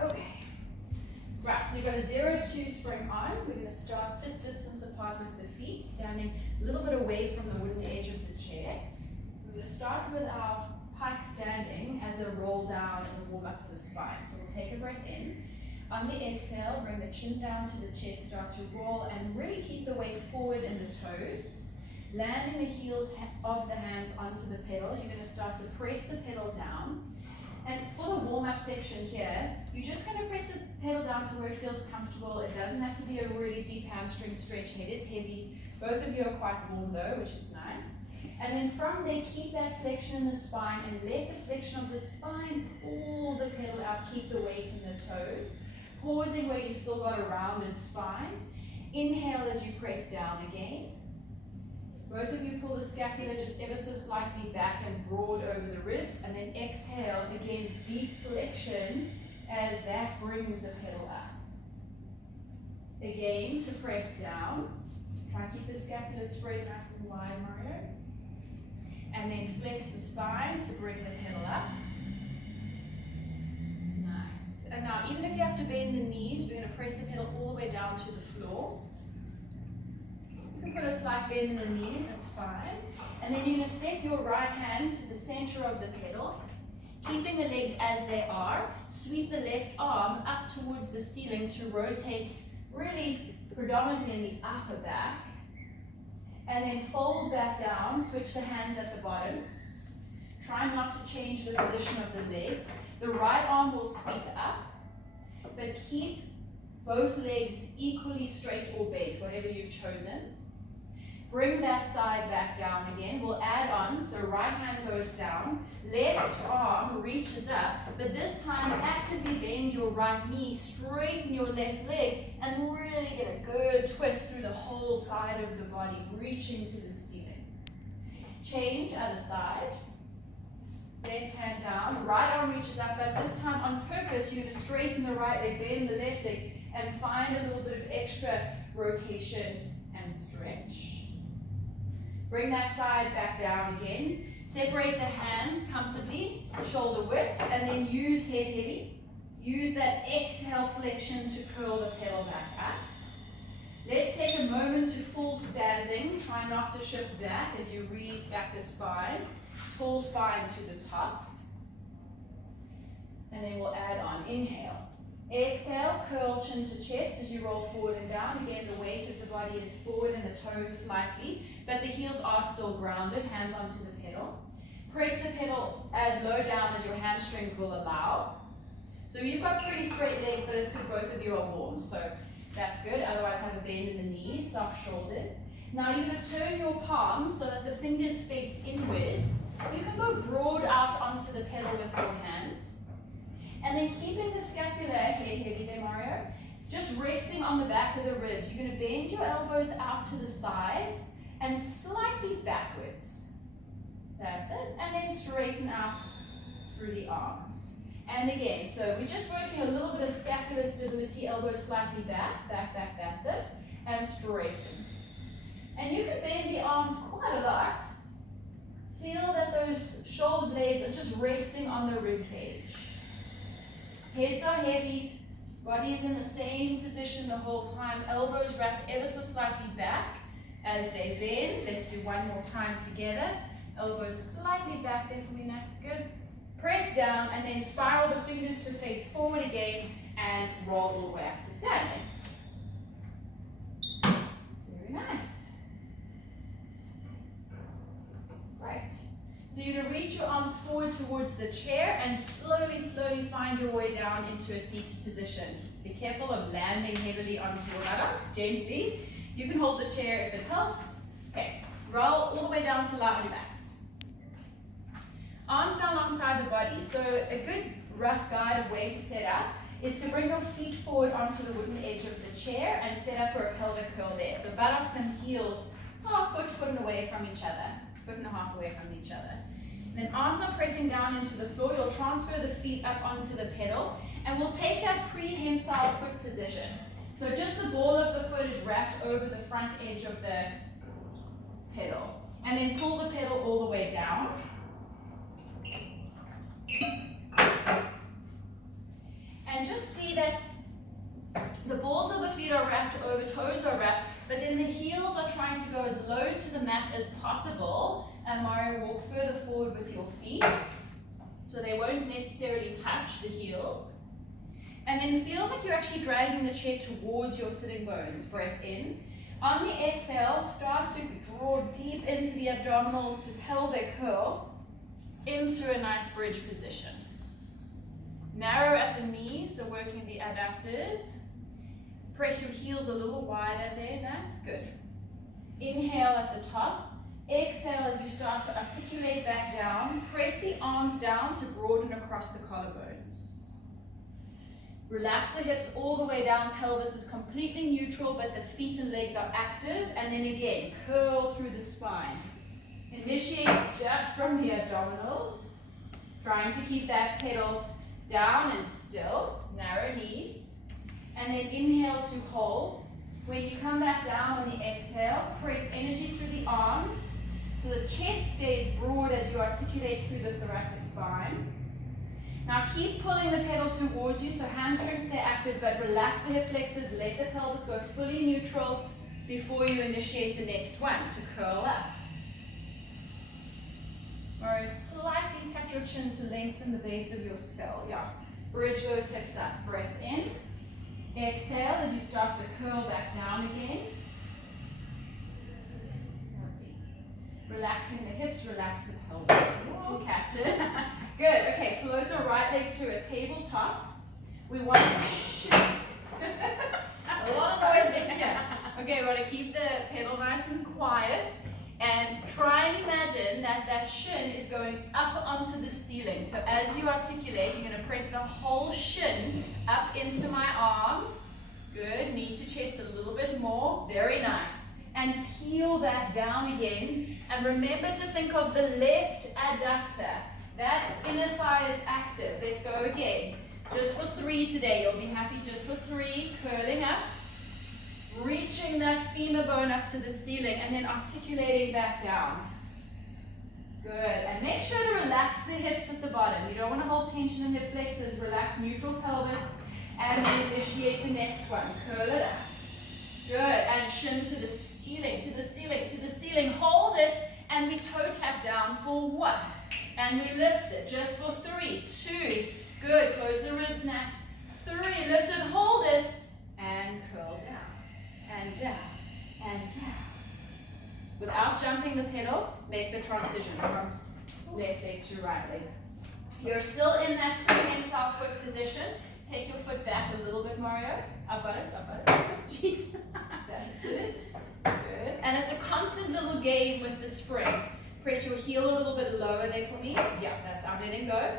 Okay. Right, so you've got a 0-2 spring on. We're going to start fist distance apart with the feet, standing a little bit away from the wooden edge of the chair. We're going to start with our pike standing as a roll down, as a warm up for the spine. So we'll take a breath in. On the exhale, bring the chin down to the chest, start to roll, and really keep the weight forward in the toes. Landing the heels of the hands onto the pedal, you're going to start to press the pedal down. And for the warm-up section here, you're just going to press the pedal down to where it feels comfortable. It doesn't have to be a really deep hamstring stretch. It is heavy. Both of you are quite warm though, which is nice. And then from there, keep that flexion in the spine and let the flexion of the spine pull the pedal out. Keep the weight in the toes. Pausing where you've still got a rounded spine. Inhale as you press down again. Both of you pull the scapula just ever so slightly back and broad over the ribs, and then exhale, again, deep flexion as that brings the pedal up. Again, to press down. Try and keep the scapula spread nice and wide, Mario. And then flex the spine to bring the pedal up. Nice. And now, even if you have to bend the knees, we're going to press the pedal all the way down to the floor. You can put a slight bend in the knees, that's fine. And then you're going to step your right hand to the center of the pedal, keeping the legs as they are. Sweep the left arm up towards the ceiling to rotate really predominantly in the upper back. And then fold back down, switch the hands at the bottom. Try not to change the position of the legs. The right arm will sweep up, but keep both legs equally straight or bent, whatever you've chosen. Bring that side back down again. We'll add on, so right hand goes down, left arm reaches up, but this time actively bend your right knee, straighten your left leg, and really get a good twist through the whole side of the body, reaching to the ceiling. Change, other side. Left hand down, right arm reaches up, but this time on purpose, you're going to straighten the right leg, bend the left leg, and find a little bit of extra rotation and stretch. Bring that side back down again. Separate the hands comfortably, shoulder width, and then use head heavy. Use that exhale flexion to curl the pedal back up. Let's take a moment to full standing. Try not to shift back as you re-stack the spine. Tall spine to the top. And then we'll add on. Inhale. Exhale, curl chin to chest as you roll forward and down. Again, the weight of the body is forward and the toes slightly, but the heels are still grounded, hands onto the pedal. Press the pedal as low down as your hamstrings will allow. So you've got pretty straight legs, but it's because both of you are warm, so that's good. Otherwise, have a bend in the knees, soft shoulders. Now you're going to turn your palms so that the fingers face inwards. You can go broad out onto the pedal with your hands. And then keeping the scapula head heavy there, Mario, just resting on the back of the ribs. You're going to bend your elbows out to the sides and slightly backwards. That's it. And then straighten out through the arms. And again, so we're just working a little bit of scapular stability, elbows slightly back, that's it. And straighten. And you can bend the arms quite a lot. Feel that those shoulder blades are just resting on the rib cage. Heads are heavy, body is in the same position the whole time, elbows wrap ever so slightly back as they bend. Let's do one more time together. Elbows slightly back there for me, that's good. Press down and then spiral the fingers to face forward again and roll all the way up to standing. Very nice. Right. So you're going to reach your arms forward towards the chair and slowly find your way down into a seated position. Be careful of landing heavily onto your buttocks, gently. You can hold the chair if it helps. Okay, roll all the way down to lie on your backs. Arms down alongside the body. So a good rough guide of way to set up is to bring your feet forward onto the wooden edge of the chair and set up for a pelvic curl there. So buttocks and heels are foot and away from each other. Foot and a half away from each other. Then arms are pressing down into the floor. You'll transfer the feet up onto the pedal, and we'll take that prehensile foot position. So just the ball of the foot is wrapped over the front edge of the pedal. And then pull the pedal all the way down. And just that the balls of the feet are wrapped over, toes are wrapped, but then the heels are trying to go as low to the mat as possible. And Mario, walk further forward with your feet, so they won't necessarily touch the heels. And then feel like you're actually dragging the chair towards your sitting bones. Breath in. On the exhale, start to draw deep into the abdominals to pelvic curl into a nice bridge position. Narrow at the knees, so working the adductors. Press your heels a little wider there, that's good. Inhale at the top. Exhale as you start to articulate back down. Press the arms down to broaden across the collarbones. Relax the hips all the way down. Pelvis is completely neutral, but the feet and legs are active. And then again, curl through the spine. Initiate just from the abdominals. Trying to keep that pedal down and still. Narrow knees. And then inhale to hold. When you come back down on the exhale, press energy through the arms so the chest stays broad as you articulate through the thoracic spine. Now keep pulling the pedal towards you so hamstrings stay active, but relax the hip flexors, let the pelvis go fully neutral before you initiate the next one to curl up. Or slightly tuck your chin to lengthen the base of your skull. Yeah. Bridge those hips up. Breath in. Exhale as you start to curl back down again. Relaxing the hips, relax the pelvis. Ooh, catch it. Good. Okay, float the right leg to a tabletop. We want to shift. A lot of noise here. Okay, we want to keep the pedal nice and quiet. And try and imagine that that shin is going up onto the ceiling. So as you articulate, you're going to press the whole shin up into my arm. Good. Knee to chest a little bit more. Very nice. And peel that down again. And remember to think of the left adductor. That inner thigh is active. Let's go again. Just for 3 today. You'll be happy just for 3. Curling up. Reaching that femur bone up to the ceiling and then articulating back down. Good. And make sure to relax the hips at the bottom. You don't want to hold tension in hip flexors. Relax neutral pelvis and then initiate the next one. Curl it up. Good. And shin to the ceiling, to the ceiling, to the ceiling. Hold it and we toe tap down for 1. And we lift it just for 3, 2. Good. Close the ribs, Nats. 3. Lift it, hold it, and curl down. And down, and down. Without jumping the pedal, make the transition from left leg to right leg. You're still in that prehensile foot position. Take your foot back a little bit, Mario. I've got it, I've got it. Jeez. That's it. Good. And it's a constant little game with the spring. Press your heel a little bit lower there for me. Yeah, that's I'm letting go.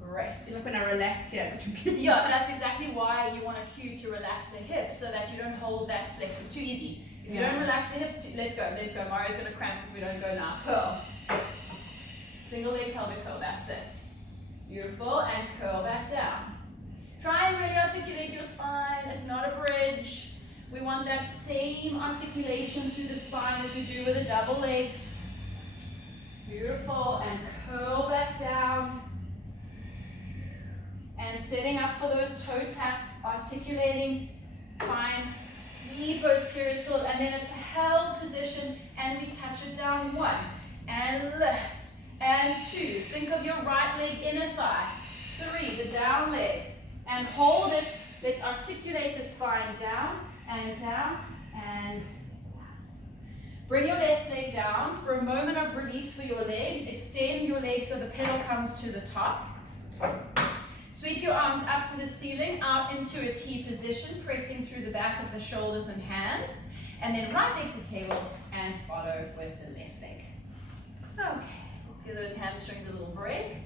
Great. You're not going to relax here. Yeah, that's exactly why you want a cue to relax the hips so that you don't hold that flexion. Too easy. If you don't relax the hips, let's go, let's go. Mario's going to cramp if we don't go now. Curl. Single leg pelvic curl, that's it. Beautiful, and curl back down. Try and really articulate your spine. It's not a bridge. We want that same articulation through the spine as we do with the double legs. Beautiful, and curl back down. And setting up for those toe taps, articulating, find the posterior tilt, and then it's a held position, and we touch it down 1, and lift, and 2. Think of your right leg inner thigh. 3, the down leg, and hold it. Let's articulate the spine down, and down, and down. Bring your left leg down for a moment of release for your legs. Extend your legs so the pedal comes to the top. Sweep your arms up to the ceiling, out into a T position, pressing through the back of the shoulders and hands. And then right leg to table and follow with the left leg. Okay, let's give those hamstrings a little break.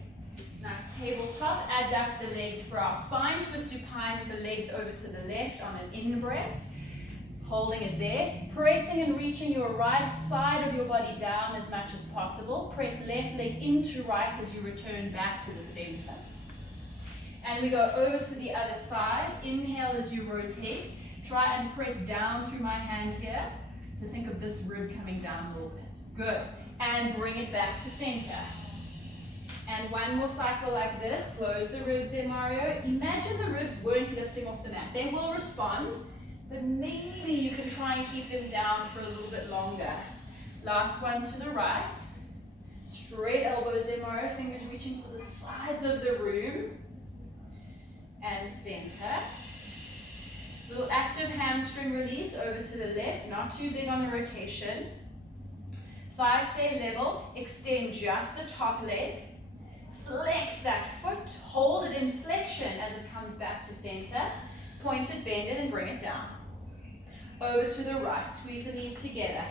Nice tabletop. Adduct the legs for our spine to a supine with the legs over to the left on an in-breath. Holding it there. Pressing and reaching your right side of your body down as much as possible. Press left leg into right as you return back to the center. And we go over to the other side. Inhale as you rotate. Try and press down through my hand here. So think of this rib coming down a little bit. Good. And bring it back to center. And one more cycle like this. Close the ribs there, Mario. Imagine the ribs weren't lifting off the mat. They will respond, but maybe you can try and keep them down for a little bit longer. Last one to the right. Straight elbows there, Mario. Fingers reaching for the sides of the room. And center. Little active hamstring release over to the left. Not too big on the rotation. Thighs stay level. Extend just the top leg. Flex that foot. Hold it in flexion as it comes back to center. Point it, bend it, and bring it down. Over to the right. Squeeze the knees together.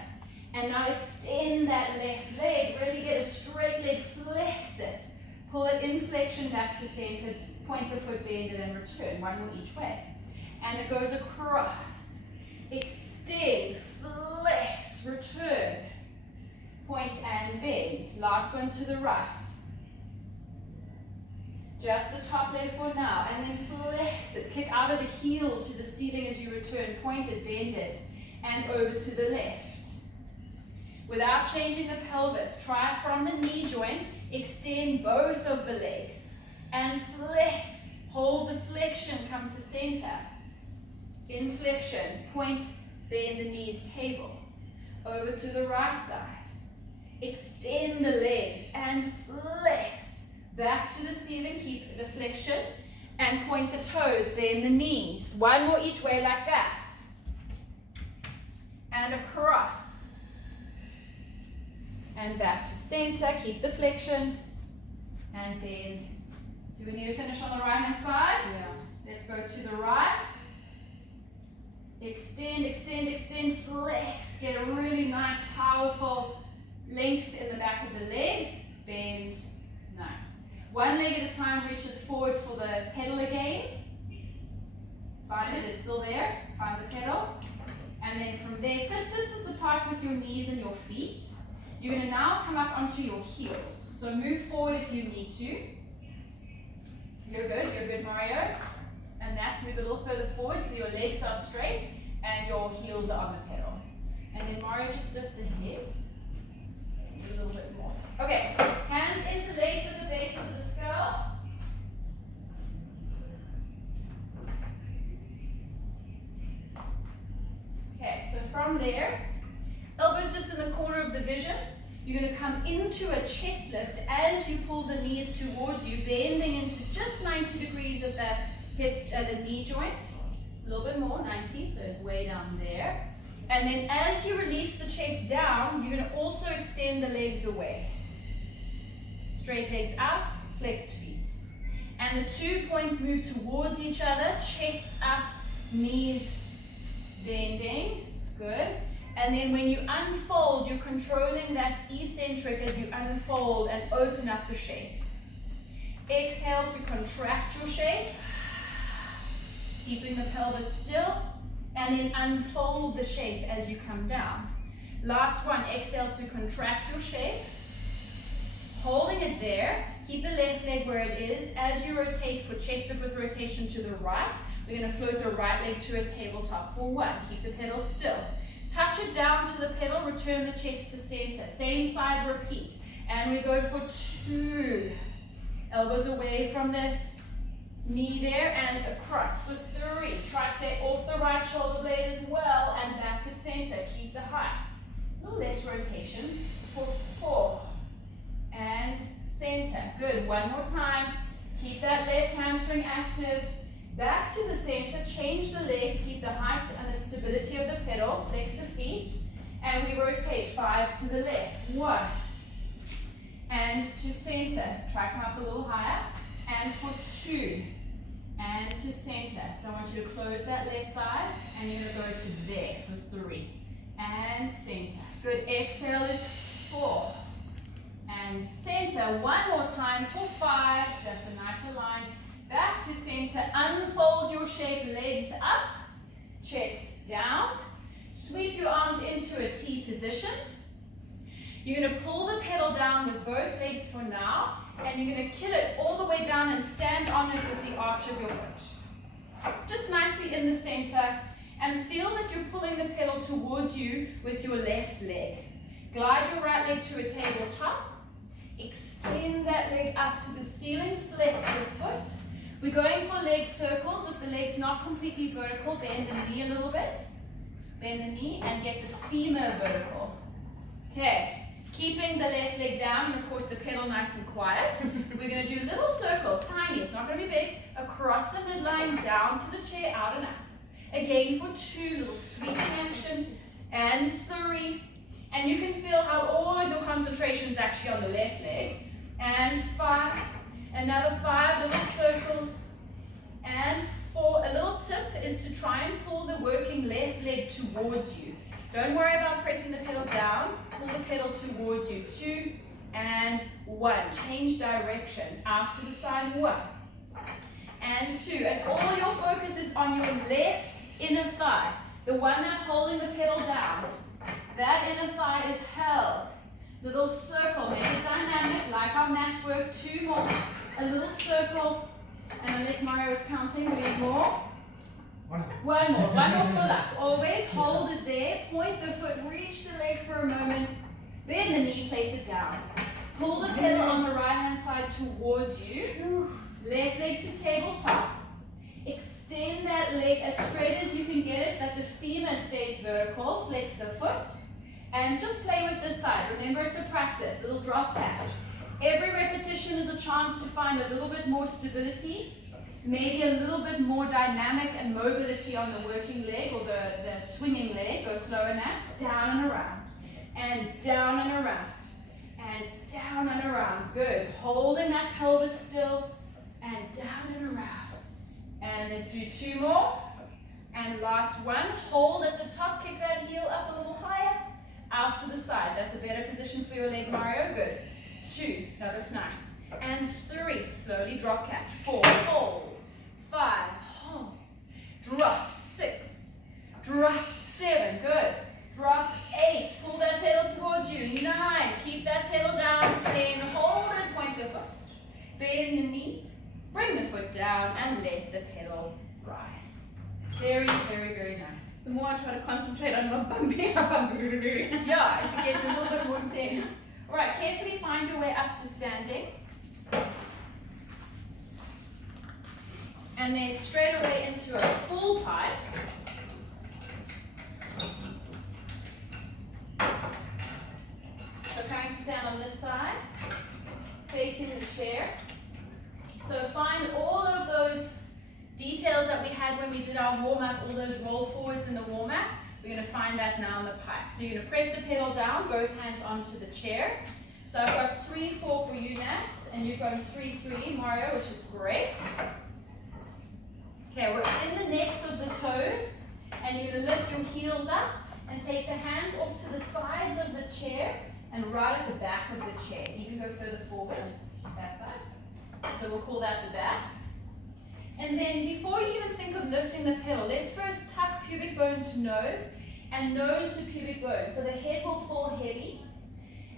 And now extend that left leg. Really get a straight leg. Flex it. Pull it in flexion back to center. Point the foot, bend it, and return. One more each way. And it goes across. Extend. Flex. Return. Point and bend. Last one to the right. Just the top leg for now. And then flex it. Kick out of the heel to the ceiling as you return. Point it, bend it. And over to the left. Without changing the pelvis, try from the knee joint. Extend both of the legs. And flex. Hold the flexion. Come to center. In flexion. Point, bend the knees, table. Over to the right side. Extend the legs and flex. Back to the ceiling, keep the flexion. And point the toes, bend the knees. One more each way like that. And across. And back to center, keep the flexion. And bend. Do we need to finish on the right hand side? Yeah. Let's go to the right. Extend, extend, extend, flex. Get a really nice, powerful length in the back of the legs. Bend. Nice. One leg at a time reaches forward for the pedal again. Find it, it's still there. Find the pedal. And then from there, fist distance apart with your knees and your feet. You're going to now come up onto your heels. So move forward if you need to. You're good, Mario. And that's move a little further forward so your legs are straight and your heels are on the pedal. And then Mario, just lift the head a little bit more. Okay, hands interlace at the base of the skull. Okay, so from there, elbows just in the corner of the vision. You're going to come into a chest lift as you pull the knees towards you, bending into just 90 degrees of the hip, the knee joint. A little bit more, 90, so it's way down there. And then as you release the chest down, you're going to also extend the legs away. Straight legs out, flexed feet. And the 2 points move towards each other, chest up, knees bending. Good. And then when you unfold, you're controlling that eccentric as you unfold and open up the shape. Exhale to contract your shape, keeping the pelvis still, and then unfold the shape as you come down. Last one, exhale to contract your shape, holding it there. Keep the left leg where it is. As you rotate for chest up with rotation to the right, we're going to float the right leg to a tabletop for one. Keep the pedal still. Touch it down to the pedal, return the chest to center. Same side, repeat. And we go for 2. Elbows away from the knee there and across for 3. Try to stay off the right shoulder blade as well and back to center. Keep the height. A little less rotation for 4. And center. Good. One more time. Keep that left hamstring active. Back to the center, change the legs, keep the height and the stability of the pedal, flex the feet, and we rotate 5 to the left, 1, and to center, try come up a little higher, and for 2, and to center. So I want you to close that left side, and you're going to go to there for 3, and center. Good, exhale is 4, and center, one more time for 5, that's a nicer line. Back to center, unfold your shape, legs up, chest down. Sweep your arms into a T position. You're going to pull the pedal down with both legs for now, and you're going to kill it all the way down and stand on it with the arch of your foot. Just nicely in the center, and feel that you're pulling the pedal towards you with your left leg. Glide your right leg to a tabletop. Extend that leg up to the ceiling, flex the foot. We're going for leg circles. If the leg's not completely vertical, bend the knee a little bit. Bend the knee and get the femur vertical. Okay, keeping the left leg down and of course the pedal nice and quiet. We're going to do little circles, tiny, it's not going to be big, across the midline, down to the chair, out and up. Again for 2, little sweeping action, and 3. And you can feel how all of your concentration is actually on the left leg. And 5, another 5 little circles, and 4. A little tip is to try and pull the working left leg towards you. Don't worry about pressing the pedal down, pull the pedal towards you. 2 and 1. Change direction, out to the side, 1 and 2. And all your focus is on your left inner thigh, the one that's holding the pedal down. That inner thigh is held. Little circle, make it dynamic, like our mat work. 2 more, a little circle, and unless Mario is counting, we need more. One more full up. Always hold it there, point the foot, reach the leg for a moment, bend the knee, place it down. Pull the pedal on the right hand side towards you, left leg to tabletop. Extend that leg as straight as you can get it, that the femur stays vertical, flex the foot, and just play with this side. Remember, it's a practice, little drop catch. Every repetition is a chance to find a little bit more stability, maybe a little bit more dynamic and mobility on the working leg or the swinging leg. Go slower, Nats. Down and around, and down and around, and down and around. Good. Holding that pelvis still, and down and around. And let's do 2 more. And last one. Hold at the top, kick that heel up a little higher, out to the side. That's a better position for your leg, Mario. Good. 2. That looks nice. And 3. Slowly drop catch. 4. Hold. 5. Hold. Drop. 6. Drop. 7. Good. Drop. 8. Pull that pedal towards you. 9. Keep that pedal down. 10. Hold it. Point the foot. Bend the knee. Bring the foot down and let the pedal rise. Very, very, very nice. The more I try to concentrate on not bumping up, yeah, it gets a little bit more intense. All right, carefully find your way up to standing. And then straight away into a full pike. So coming to stand on this side, facing the chair. So find all of those details that we had when we did our warm-up, all those roll forwards in the warm-up. We're going to find that now in the pike. So you're going to press the pedal down, both hands onto the chair. So I've got 3, 4 for you, Nats, and you've got 3, 3, Mario, which is great. Okay, we're in the necks of the toes, and you're going to lift your heels up and take the hands off to the sides of the chair and right at the back of the chair. You can go further forward, that side. So we'll call that the back. And then before you even think of lifting the pedal, let's first tuck pubic bone to nose and nose to pubic bone. So the head will fall heavy.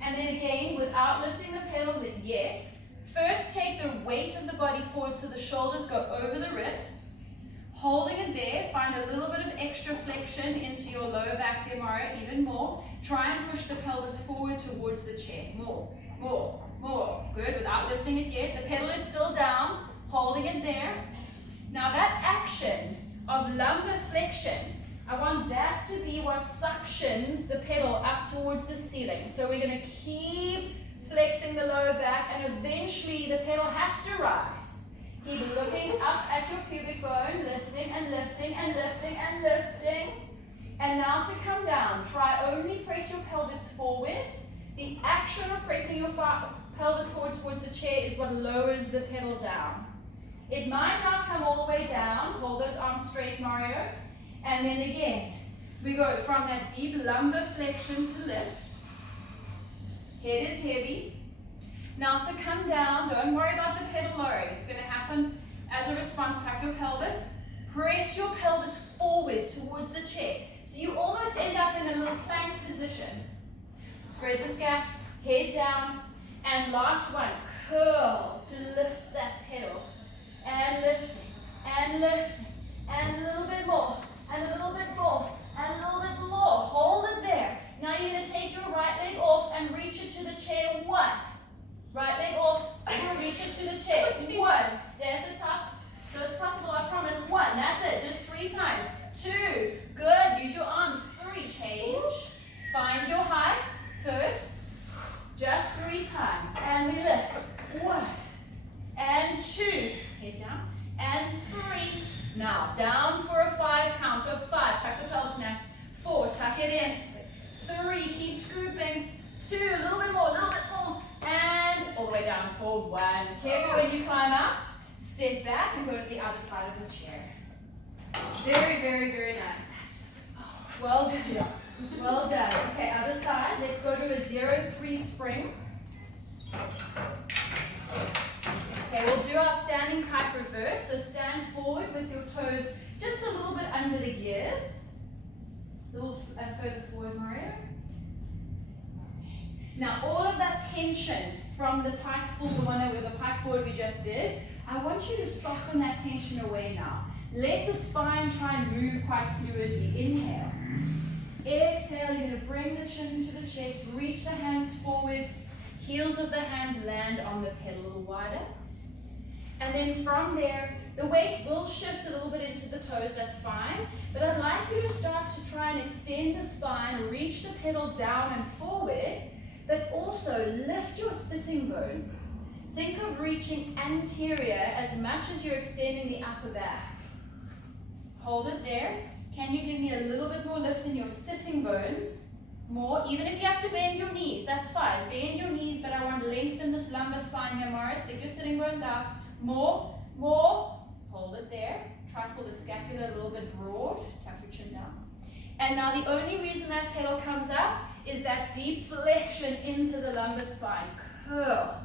And then again, without lifting the pedal yet, first take the weight of the body forward so the shoulders go over the wrists. Holding it there, find a little bit of extra flexion into your lower back there, Mario, even more. Try and push the pelvis forward towards the chair. More, more. More. Good, without lifting it yet. The pedal is still down, holding it there. Now that action of lumbar flexion, I want that to be what suctions the pedal up towards the ceiling. So we're going to keep flexing the lower back, and eventually the pedal has to rise. Keep looking up at your pubic bone, lifting and lifting and lifting and lifting. And now to come down, try only press your pelvis forward. The action of pressing your pelvis forward towards the chair is what lowers the pedal down. It might not come all the way down. Hold those arms straight, Mario. And then again, we go from that deep lumbar flexion to lift. Head is heavy. Now to come down, don't worry about the pedal lowering. It's going to happen as a response. Tuck your pelvis. Press your pelvis forward towards the chair. So you almost end up in a little plank position. Spread the scaps, head down, and last one, curl to lift that pedal. And lifting, and lifting, and a little bit more, and a little bit more, and a little bit more. Hold it there. Now you're going to take your right leg off and reach it to the chair. 1. and 3. Now, down for a 5 count of 5. Tuck the pelvis max. 4, tuck it in. 3, keep scooping. 2, a little bit more, and all the way down for 1. Careful when you climb out. Step back and go to the other side of the chair. Very, very, very nice. Well done. Well done. Okay, other side. Let's go to a 0-3 spring. Okay, we'll do our standing kite reverse. So stand forward with your toes just a little bit under the gears. A little further forward, Mario. Now, all of that tension from the pike forward, the pike forward we just did, I want you to soften that tension away now. Let the spine try and move quite fluidly. Inhale. Exhale, you're going to bring the chin to the chest, reach the hands forward, heels of the hands land on the pedal a little wider. And then from there, the weight will shift a little bit into the toes, that's fine. But I'd like you to start to try and extend the spine, reach the pedal down and forward, but also lift your sitting bones. Think of reaching anterior as much as you're extending the upper back. Hold it there. Can you give me a little bit more lift in your sitting bones? More, even if you have to bend your knees, that's fine. Bend your knees, but I want to lengthen this lumbar spine here, Mara. Stick your sitting bones out. More. Hold it there. Try to pull the scapula a little bit broad. Tuck your chin down. And now the only reason that pedal comes up is that deep flexion into the lumbar spine. Curl.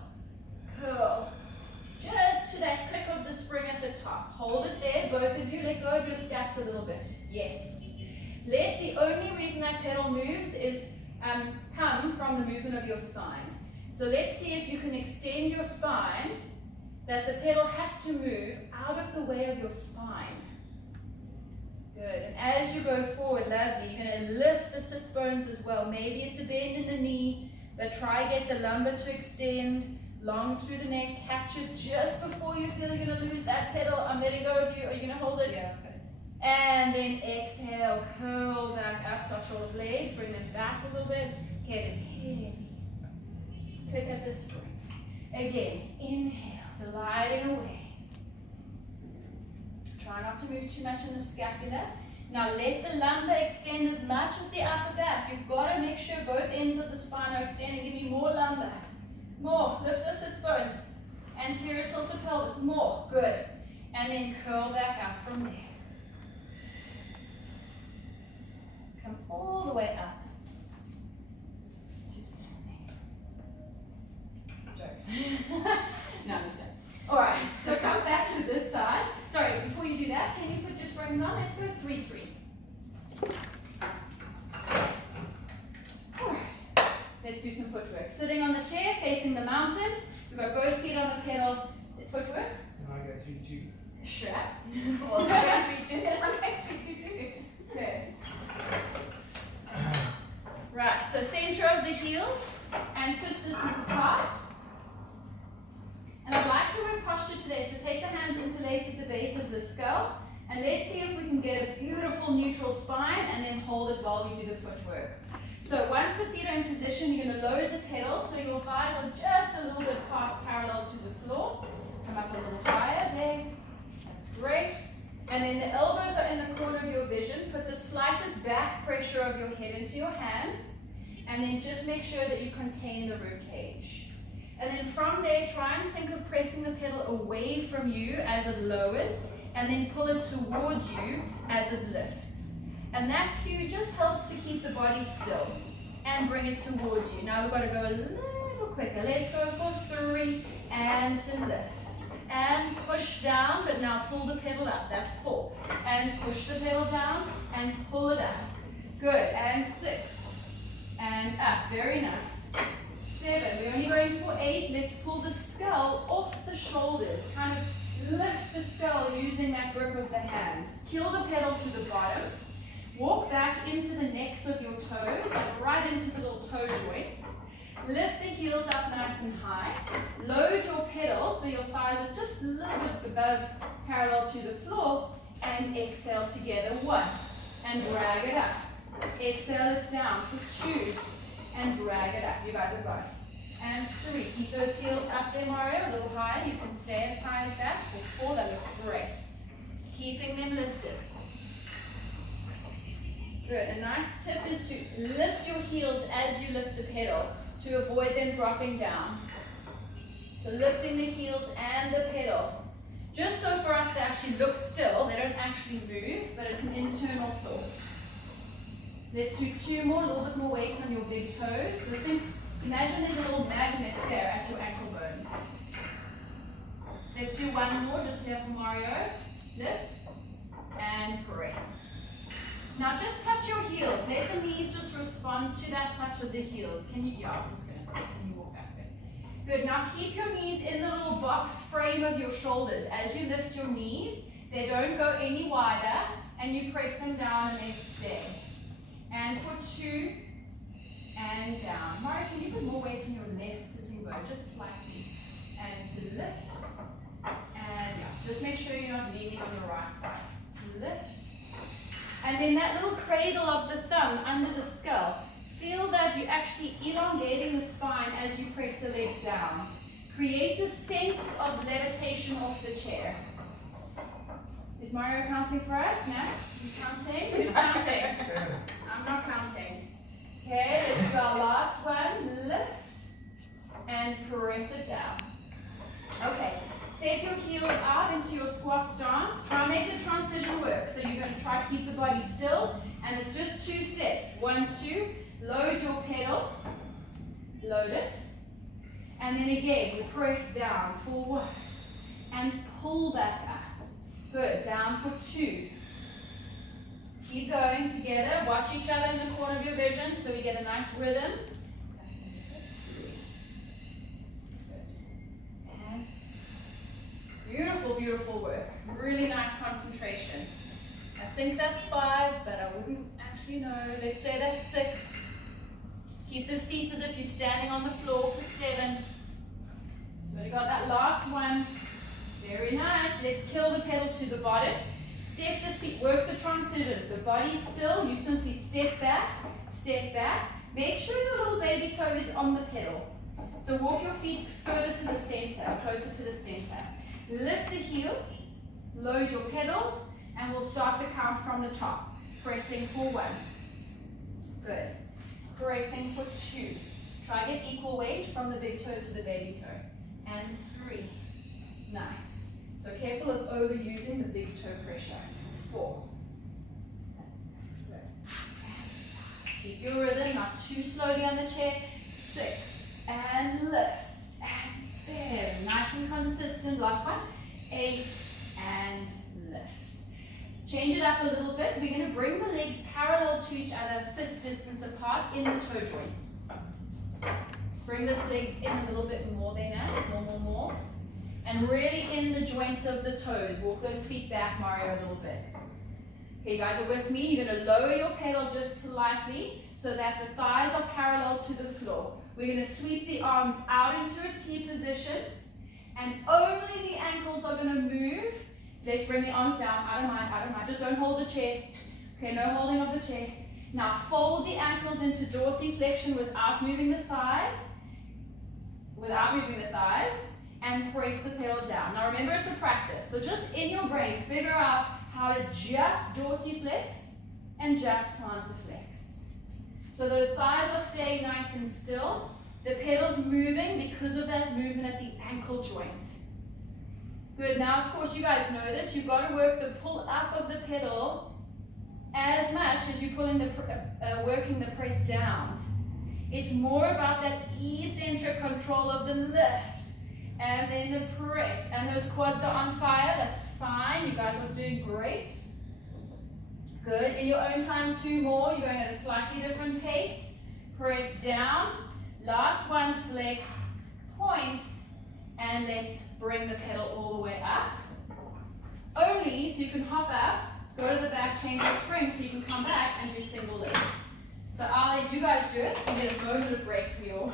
Just to that click of the spring at the top. Hold it there, both of you. Let go of your scaps a little bit. Yes. The only reason that pedal moves is come from the movement of your spine. So let's see if you can extend your spine, that the pedal has to move out of the way of your spine. Good. And as you go forward, lovely, you're going to lift the sits bones as well. Maybe it's a bend in the knee, but try get the lumbar to extend. Long through the neck, catch it just before you feel you're going to lose that pedal. I'm letting go of you. Are you going to hold it? Yeah, okay. And then exhale, curl back up, soft shoulder blades, bring them back a little bit. Head is heavy. Click at the spring. Again, inhale, gliding away. Try not to move too much in the scapula. Now let the lumbar extend as much as the upper back. You've got to make sure both ends of the spine are extending. Give me more lumbar. More, lift the sits bones. Anterior tilt the pelvis, more, good. And then curl back up from there. Come all the way up to standing. Jokes. No, I'm just kidding. All right, so come back to this side. Sorry, before you do that, can you put your springs on? Let's go 3-3. Let's do some footwork. Sitting on the chair, facing the mountain. We've got both feet on the pedal. Footwork. And I go 3-2. Strap. Well, I go 3-2, then I go 3-2. Okay. Right, so center of the heels and fist distance apart. And I'd like to work posture today, so take the hands interlace at the base of the skull. And let's see if we can get a beautiful neutral spine and then hold it while we do the footwork. So once the feet are in position, you're going to load the pedal so your thighs are just a little bit past parallel to the floor. Come up a little higher there. That's great. And then the elbows are in the corner of your vision. Put the slightest back pressure of your head into your hands. And then just make sure that you contain the rib cage. And then from there, try and think of pressing the pedal away from you as it lowers. And then pull it towards you as it lifts. And that cue just helps to keep the body still and bring it towards you. Now we've got to go a little quicker. Let's go for 3 and to lift. And push down, but now pull the pedal up. That's 4. And push the pedal down and pull it up. Good. And 6. And up. Very nice. 7. We're only going for 8. Let's pull the skull off the shoulders. Kind of lift the skull using that grip of the hands. Kill the pedal to the bottom. Walk back into the necks of your toes, like right into the little toe joints. Lift the heels up nice and high. Load your pedal so your thighs are just a little bit above parallel to the floor. And exhale together. 1. And drag it up. Exhale it down for 2. And drag it up. You guys have got it. And 3. Keep those heels up there, Mario. A little higher. You can stay as high as that. For 4. That looks toes. Great. Keeping them lifted. Good. A nice tip is to lift your heels as you lift the pedal to avoid them dropping down. So lifting the heels and the pedal. Just so for us to actually look still, they don't actually move, but it's an internal thought. Let's do 2 more, a little bit more weight on your big toes. So imagine there's a little magnet there at your ankle bones. Let's do 1 more just here for Mario. Lift and press. Now just touch your heels. Let the knees just respond to that touch of the heels. Can you, yeah, I was just going to say, can you walk back there? Good, now keep your knees in the little box frame of your shoulders. As you lift your knees, they don't go any wider, and you press them down and they stay. And for 2, and down. Mario, can you put more weight on your left sitting bone, just slightly? And to lift, and yeah, just make sure you're not leaning on the right side. To lift. And then that little cradle of the thumb under the skull. Feel that you're actually elongating the spine as you press the legs down. Create the sense of levitation off the chair. Is Mario counting for us? Matt? You counting? Who's counting? I'm not counting. Okay, let's do our last one. Lift and press it down. Okay. Step your heels out into your squat stance. Try and make the transition work. So you're going to try to keep the body still. And it's just 2 steps. 1, 2. Load your pedal. Load it. And then again, you press down for 1. And pull back up. Good. Down for 2. Keep going together. Watch each other in the corner of your vision so we get a nice rhythm. Beautiful, beautiful work. Really nice concentration. I think that's 5, but I wouldn't actually know. Let's say that's 6. Keep the feet as if you're standing on the floor for 7. So we got that last one. Very nice. Let's kill the pedal to the bottom. Step the feet, work the transition. So body still, you simply step back, step back. Make sure your little baby toe is on the pedal. So walk your feet further to the center, closer to the center. Lift the heels, load your pedals, and we'll start the count from the top. Pressing for 1. Good. Pressing for 2. Try get equal weight from the big toe to the baby toe. And 3. Nice. So careful of overusing the big toe pressure. 4. That's good. Keep your rhythm, not too slowly on the chair. 6. And lift. And 7. Nice and consistent. Last one. 8. And lift. Change it up a little bit. We're going to bring the legs parallel to each other, fist distance apart in the toe joints. Bring this leg in a little bit more than that. More. And really in the joints of the toes. Walk those feet back, Mario, a little bit. Okay, you guys are with me. You're going to lower your pedal just slightly so that the thighs are parallel to the floor. We're going to sweep the arms out into a T position, and only the ankles are going to move. Let's bring the arms down. I don't mind. Just don't hold the chair. Okay, no holding of the chair. Now fold the ankles into dorsiflexion without moving the thighs. And press the pedal down. Now remember, it's a practice. So just in your brain, figure out how to just dorsiflex and just plantarflex. So the thighs are staying nice and still. The pedal's moving because of that movement at the ankle joint. Good. Now, of course, you guys know this. You've got to work the pull up of the pedal as much as you're pulling working the press down. It's more about that eccentric control of the lift and then the press. And those quads are on fire. That's fine. You guys are doing great. Good. In your own time, 2 more. You're going at a slightly different pace. Press down. Last one, flex, point, and let's bring the pedal all the way up. Only so you can hop up, go to the back, change the spring so you can come back and do single leg. So I'll let you guys do it so you get a moment of break for your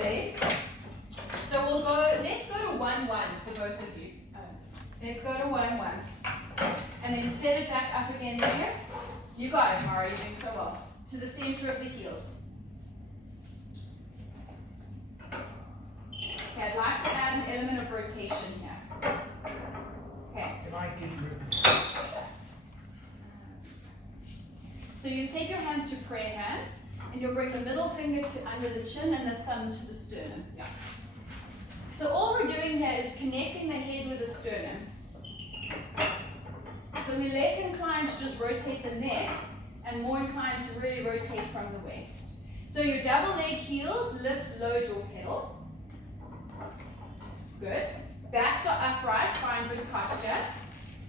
legs. So let's go to 1-1 for both of you. Let's go to 1-1. And then set it back up again here. You got it, Mara, you're doing so well. To the center of the heels. Okay, I'd like to add an element of rotation here. Okay, spiky grip. So you take your hands to prayer hands, and you'll bring the middle finger to under the chin and the thumb to the sternum. Yeah. So all we're doing here is connecting the head with the sternum. So we're less inclined to just rotate the neck, and more inclined to really rotate from the waist. So your double leg heels, lift, load your pedal. Good. Backs are upright, find good posture.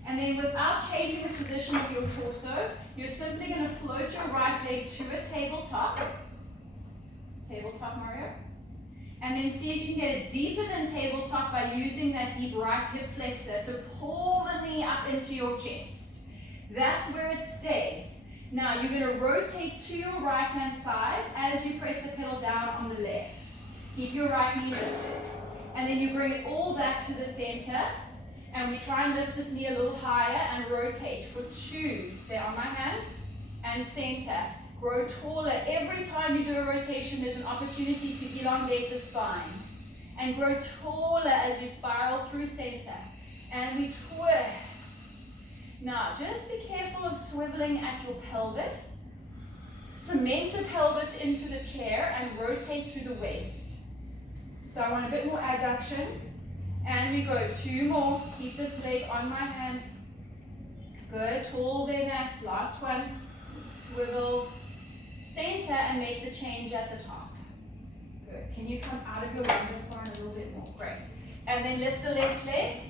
And then without changing the position of your torso, you're simply going to float your right leg to a tabletop. Tabletop, Mario. And then see if you can get it deeper than tabletop by using that deep right hip flexor to pull the knee up into your chest. That's where it stays. Now you're going to rotate to your right hand side as you press the pedal down on the left. Keep your right knee lifted. And then you bring it all back to the center. And we try and lift this knee a little higher and rotate for 2. Stay on my hand. And center. Grow taller. Every time you do a rotation, there's an opportunity to elongate the spine. And grow taller as you spiral through center. And we twist. Now, just be careful of swiveling at your pelvis. Cement the pelvis into the chair and rotate through the waist. So I want a bit more adduction. And we go 2 more. Keep this leg on my hand. Good. Tall there, Nats. Last one. Swivel. Center and make the change at the top. Good. Can you come out of your lumbar spine a little bit more? Great. And then lift the left leg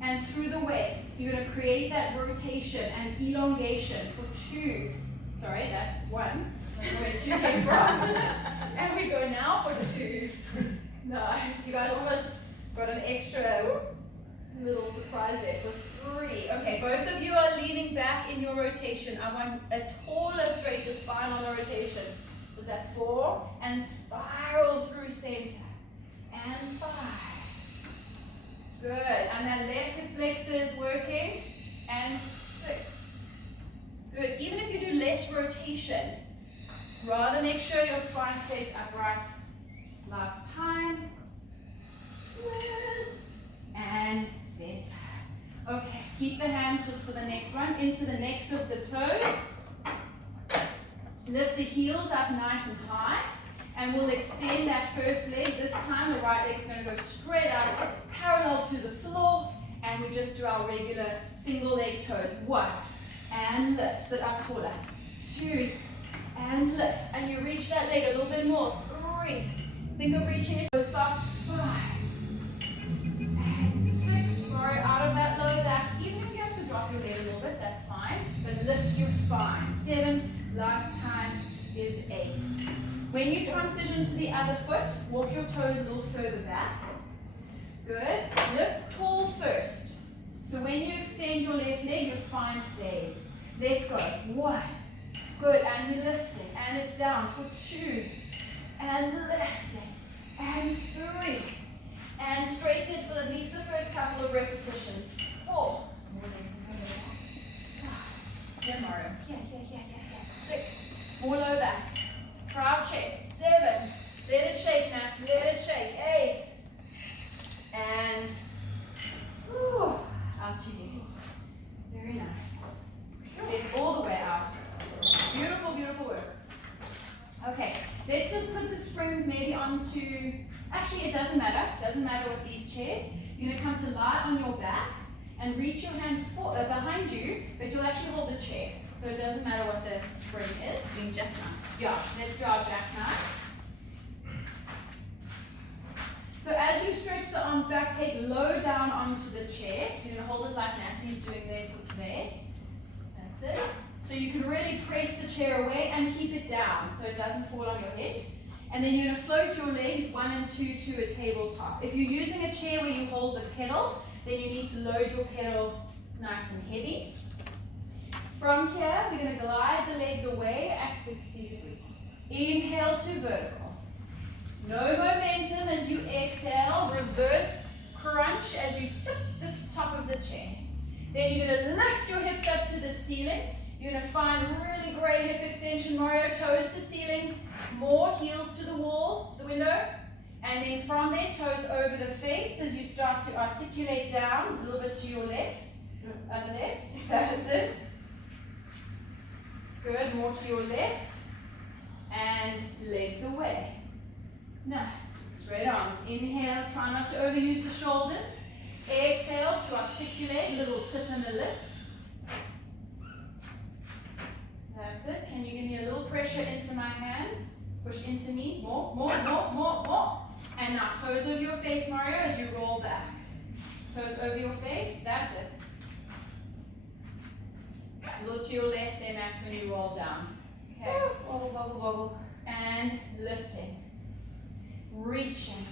and through the waist. You're going to create that rotation and elongation for 2. Sorry, that's 1. I don't know where 2 came from. And we go now for 2. Nice. You guys almost got an extra little surprise there for 3. Okay, both of you are leaning back in your rotation. I want a taller, straighter spine on the rotation. Was that 4? And spiral through center. And 5. Good. And that left hip flexor is working. And 6. Good. Even if you do less rotation, rather make sure your spine stays upright. Last time. Twist. And center. Okay, keep the hands just for the next one. Into the necks of the toes. Lift the heels up nice and high. And we'll extend that first leg. This time the right leg's going to go straight up, parallel to the floor. And we just do our regular single leg toes. 1. And lift. Sit up taller. 2. And lift. And you reach that leg a little bit more. 3. Think of reaching it. Go soft. 5. And 6. Grow out of that low back. Even if you have to drop your leg a little bit, that's fine. But lift your spine. 7. Last time is 8. When you transition to the other foot, walk your toes a little further back. Good. Lift tall first. So when you extend your left leg, your spine stays. Let's go. 1. Good. And we're lifting. And it's down for 2. And lifting. And 3. And straighten it for at least the first couple of repetitions. 4. Yeah, Mario. Yeah. 6. More low back. Proud chest. 7. Let it shake, Nats. Let it shake. 8. And out you get. Very nice. Step all the way out. Beautiful, beautiful work. Okay, let's just put the springs maybe onto, actually it doesn't matter. Doesn't matter with these chairs. You're going to come to lie on your backs and reach your hands behind you, but you'll actually hold the chair. So it doesn't matter what the spring is. Doing jackknife. Yeah, let's do our jackknife. So as you stretch the arms back, take low down onto the chair. So you're going to hold it like Natalie's doing there for today. That's it. So you can really press the chair away and keep it down so it doesn't fall on your head. And then you're going to float your legs 1 and 2 to a tabletop. If you're using a chair where you hold the pedal, then you need to load your pedal nice and heavy. From here, we're going to glide the legs away at 60 degrees. Inhale to vertical. No momentum as you exhale. Reverse crunch as you tip the top of the chair. Then you're going to lift your hips up to the ceiling. You're going to find really great hip extension, Mario. Toes to ceiling. More heels to the wall, to the window. And then from there, toes over the face as you start to articulate down a little bit to your left. Other left. That's it. Good. More to your left. And legs away. Nice. Straight arms. Inhale. Try not to overuse the shoulders. Exhale to articulate. Little tip and a lift. That's it. Can you give me a little pressure into my hands? Push into me. More, more, more, more, more. And now toes over your face, Mario, as you roll back. Toes over your face. That's it. A little to your left, then that's when you roll down. Okay. Wobble, wobble, wobble. And lifting. Reaching.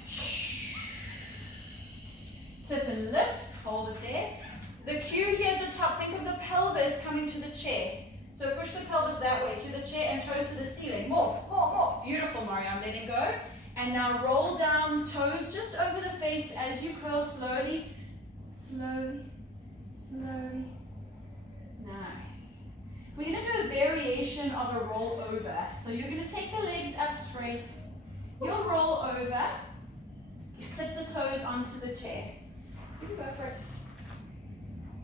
Tip and lift. Hold it there. The cue here at the top, think of the pelvis coming to the chair. So push the pelvis that way to the chair and toes to the ceiling. More, more, more. Beautiful, Mario. I'm letting go. And now roll down, toes just over the face as you curl slowly. Slowly, slowly. Nice. We're going to do a variation of a roll over. So you're going to take the legs up straight. You'll roll over. Tip the toes onto the chair. You can go for it.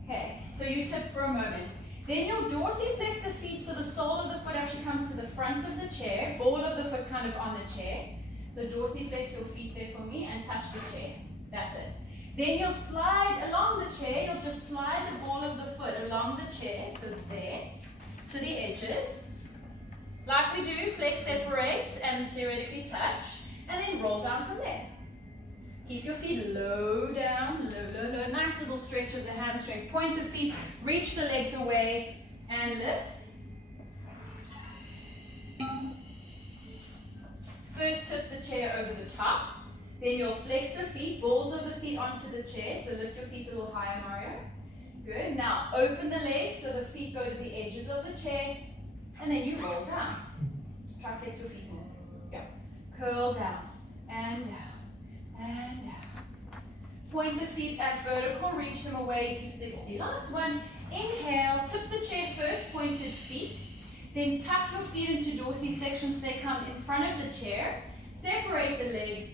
Okay, so you tip for a moment. Then you'll dorsiflex the feet so the sole of the foot actually comes to the front of the chair, ball of the foot kind of on the chair. So dorsiflex your feet there for me and touch the chair. That's it. Then you'll slide along the chair, you'll just slide the ball of the foot along the chair, so there, to the edges. Like we do, flex, separate, and theoretically touch, and then roll down from there. Keep your feet low down, low, low, low. Nice little stretch of the hamstrings. Point the feet, reach the legs away, and lift. First tip the chair over the top. Then you'll flex the feet, balls of the feet onto the chair. So lift your feet a little higher, Mario. Good. Now open the legs so the feet go to the edges of the chair. And then you roll down. Try to flex your feet more. Yeah. Curl down. And down. And down. Point the feet at vertical, reach them away to 60. Last one. Inhale, tip the chair first, pointed feet. Then tuck your feet into dorsiflexion so they come in front of the chair. Separate the legs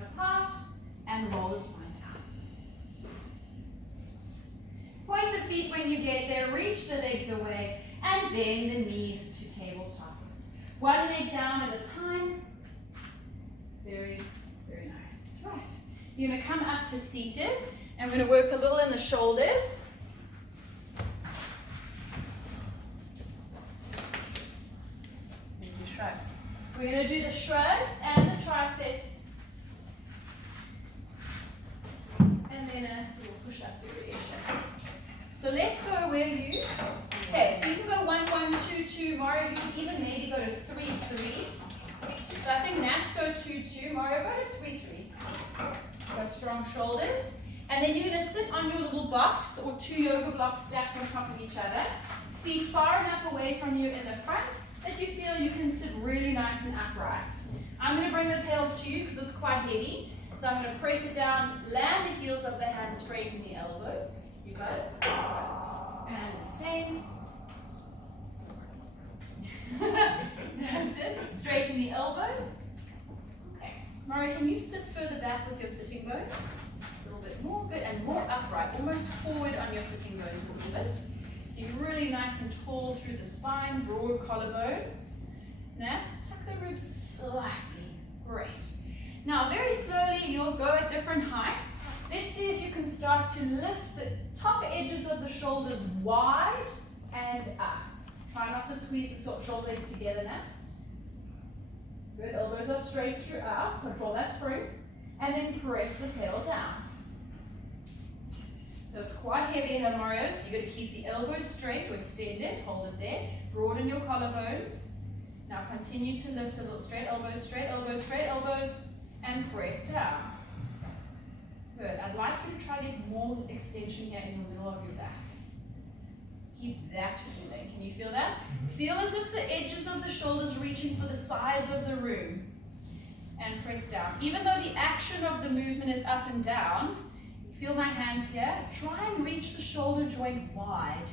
apart and roll the spine down. Point the feet when you get there, reach the legs away, and bend the knees to tabletop. One leg down at a time. Very, very nice. Right. You're going to come up to seated, and we're going to work a little in the shoulders. Maybe shrugs. We're going to do the shrugs and the triceps. And then a little push-up variation. So let's go where you... Okay, so you can go 1, 1, 2, 2. Mario, you can even maybe go to 3, 3. So I think Nats go 2, 2. Mario, go to 3, 3. Got strong shoulders. And then you're going to sit on your little box or 2 yoga blocks stacked on top of each other. Feet far enough away from you in the front that you feel you can sit really nice and upright. I'm going to bring the pail to you because it's quite heavy. So I'm going to press it down, land the heels of the hands, straighten the elbows. You got it? You got it. And the same. That's it. Straighten the elbows. Okay. Mario, can you sit further back with your sitting bones? A little bit more. Good. And more upright. Almost forward on your sitting bones a little bit. So you're really nice and tall through the spine, broad collarbones. Next, tuck the ribs slightly. Great. Now, very slowly, you'll go at different heights. Let's see if you can start to lift the top edges of the shoulders wide and up. Try not to squeeze the shoulder blades together now. Good, elbows are straight throughout. Control that spring. And then press the pail down. So it's quite heavy here, Mario, so you've got to keep the elbows straight or extended. Hold it there. Broaden your collarbones. Now continue to lift a little. Straight elbows, straight elbows, straight elbows. And press down. Good. I'd like you to try to get more extension here in the middle of your back. Keep that feeling. Can you feel that? Feel as if the edges of the shoulders reaching for the sides of the room. And press down. Even though the action of the movement is up and down, feel my hands here. Try and reach the shoulder joint wide.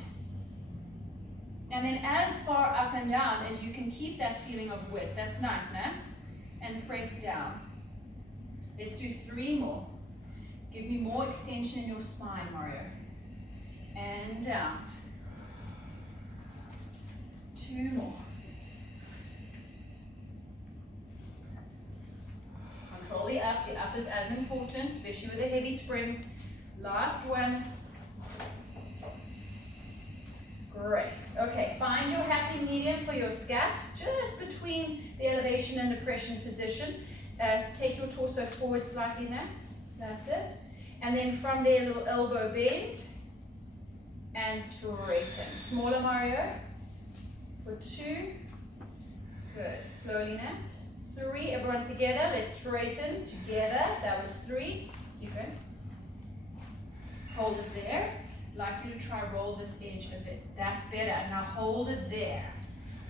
And then as far up and down as you can keep that feeling of width. That's nice, Nats. And press down. Let's do 3 more. Give me more extension in your spine, Mario. And and down. 2 more. Control the up is as important, especially with a heavy spring. Last one. Great. Okay, find your happy medium for your scaps, just between the elevation and depression position. Take your torso forward slightly, that's it. And then from there, little elbow bend and straighten. Smaller Mario for 2. Good. Slowly, Nat. 3. Everyone together. Let's straighten together. That was 3. Keep going. Hold it there. I'd like you to try roll this edge a bit. That's better. Now hold it there.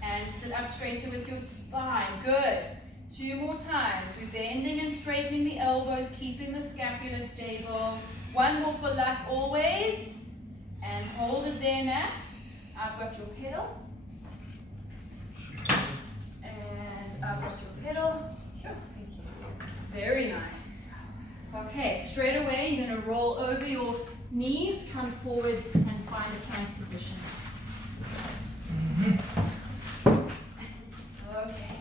And sit up straighter with your spine. Good. 2 more times. We're bending and straightening the elbows, keeping the scapula stable. 1 more for luck always. And hold it there, Nat. I've got your pedal. And I've got your pedal. Thank you. Very nice. Okay, straight away you're going to roll over your knees, come forward and find a plank position. Okay.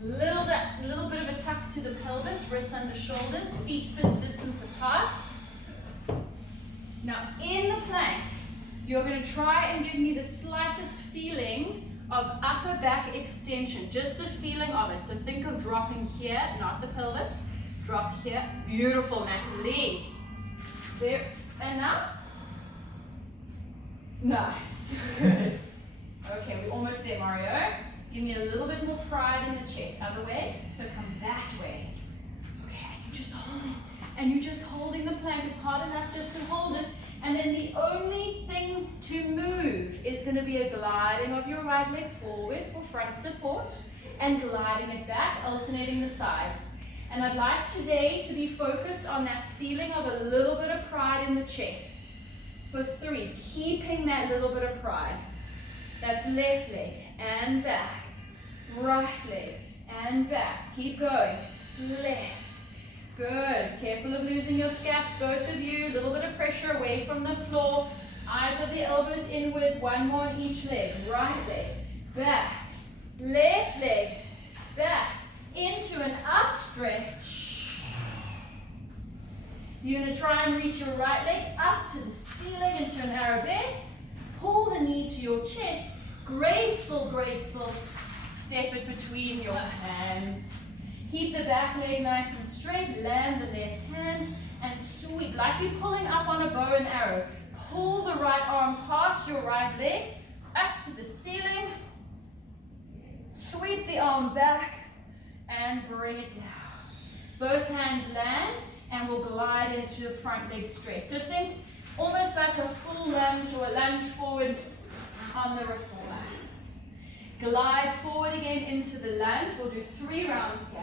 Little bit of a tuck to the pelvis, wrists under shoulders, feet fist distance apart. Now in the plank, you're going to try and give me the slightest feeling of upper back extension, just the feeling of it. So think of dropping here, not the pelvis. Drop here. Beautiful, Natalie. There. And now? Nice. Good. Okay, we're almost there, Mario. Give me a little bit more pride in the chest. Other way. So come that way. Okay, and you're just holding. And you're just holding the plank. It's hard enough just to hold it. And then the only thing to move is going to be a gliding of your right leg forward for front support and gliding it back, alternating the sides. And I'd like today to be focused on that feeling of a little bit of pride in the chest. For 3, keeping that little bit of pride. That's left leg and back, right leg and back. Keep going. Left. Good. Careful of losing your scaps, both of you. A little bit of pressure away from the floor. Eyes of the elbows inwards. 1 more on each leg. Right leg, back, left leg, back. Into an up stretch. You're going to try and reach your right leg up to the ceiling into an arabesque. Pull the knee to your chest. Graceful, graceful. Step it between your hands. Keep the back leg nice and straight. Land the left hand and sweep. Like you're pulling up on a bow and arrow. Pull the right arm past your right leg. Up to the ceiling. Sweep the arm back. And bring it down. Both hands land and we'll glide into the front leg straight. So think almost like a full lunge or a lunge forward on the reformer. Glide forward again into the lunge. We'll do 3 rounds here.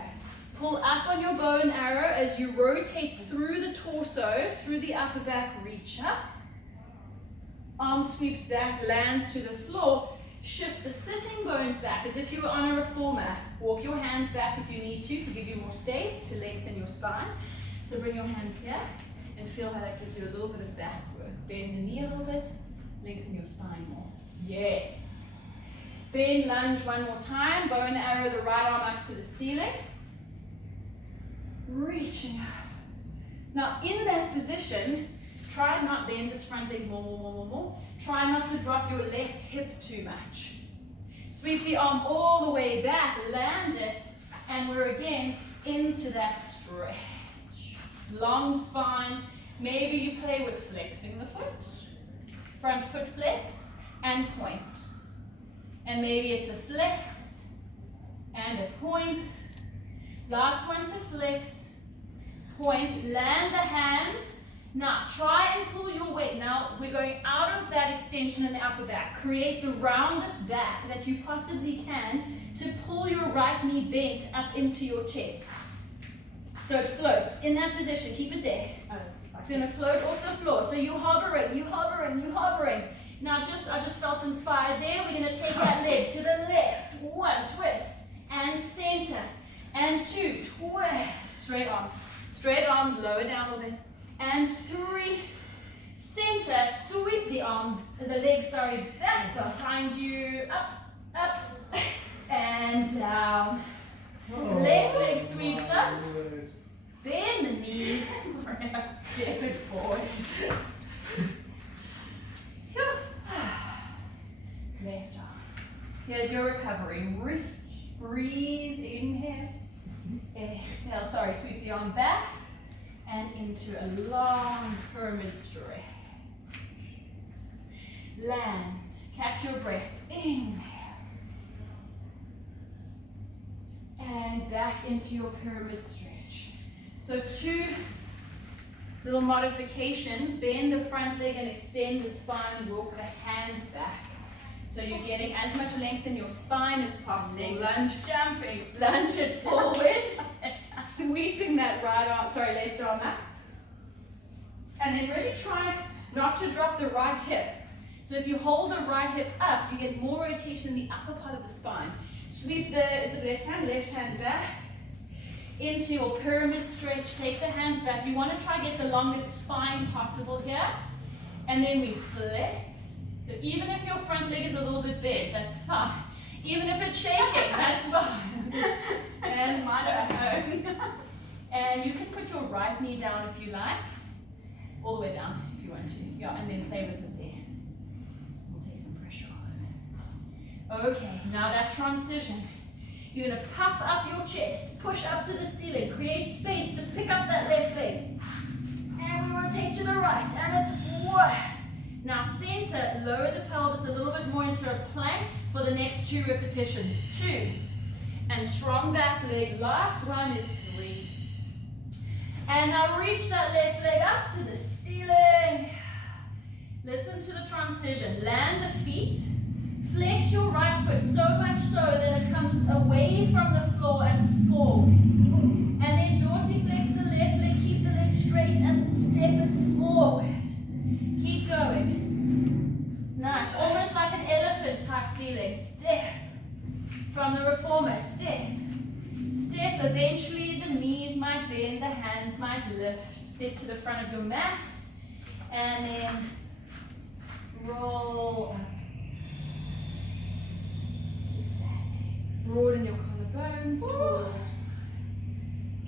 Pull up on your bow and arrow as you rotate through the torso, through the upper back, reach up. Arm sweeps back, lands to the floor. Shift the sitting bones back as if you were on a reformer. Walk your hands back if you need to give you more space to lengthen your spine. So bring your hands here and feel how that gives you a little bit of back work. Bend the knee a little bit, lengthen your spine more. Yes. Bend, lunge 1 more time. Bow and arrow the right arm up to the ceiling. Reaching up. Now in that position, try not bend this front leg more. Try not to drop your left hip too much. Sweep the arm all the way back, land it, and we're again into that stretch. Long spine. Maybe you play with flexing the foot. Front foot flex and point. And maybe it's a flex and a point. Last one to flex, point, land the hands. Now, try and pull your weight. Now, we're going out of that extension in the upper back. Create the roundest back that you possibly can to pull your right knee bent up into your chest. So it floats. In that position, keep it there. It's going to float off the floor. So you're hovering. Now, I just felt inspired there. We're going to take that leg to the left. 1, twist. And center. And 2, twist. Straight arms, lower down a little bit. And 3, center, sweep the arm legs back behind you, up, and down. Left leg sweeps up, bend the knee, step it forward. Left arm. Here's your recovery. Reach, breathe, inhale, exhale. Sweep the arm back and into a long pyramid stretch. Land, catch your breath, inhale. And back into your pyramid stretch. So 2 little modifications. Bend the front leg and extend the spine and walk the hands back. So you're getting as much length in your spine as possible. Lunge, jumping, lunge it forward. Sweeping that left arm up. And then really try not to drop the right hip. So if you hold the right hip up, you get more rotation in the upper part of the spine. Sweep left hand back into your pyramid stretch. Take the hands back. You want to try to get the longest spine possible here. And then we flex. So even if your front leg is a little bit bent, that's fine. Even if it's shaking, that's fine. And you can put your right knee down if you like. All the way down if you want to. Yeah, and then play with it there. We'll take some pressure off. Okay, now that transition. You're going to puff up your chest, push up to the ceiling, create space to pick up that left leg. And we rotate to the right, and it's one. Now center, lower the pelvis a little bit more into a plank for the next 2 repetitions. 2. And strong back leg. Last one is 3. And now reach that left leg up to the ceiling. Listen to the transition. Land the feet. Flex your right foot so much so that it comes away from the floor and forward. And then dorsiflex the left leg, keep the leg straight and step it forward. Keep going. Nice, almost like an elephant type feeling. Step. From the reformer, step. Step, eventually the knees might bend, the hands might lift. Step to the front of your mat. And then roll up. Broaden your collarbones, tall.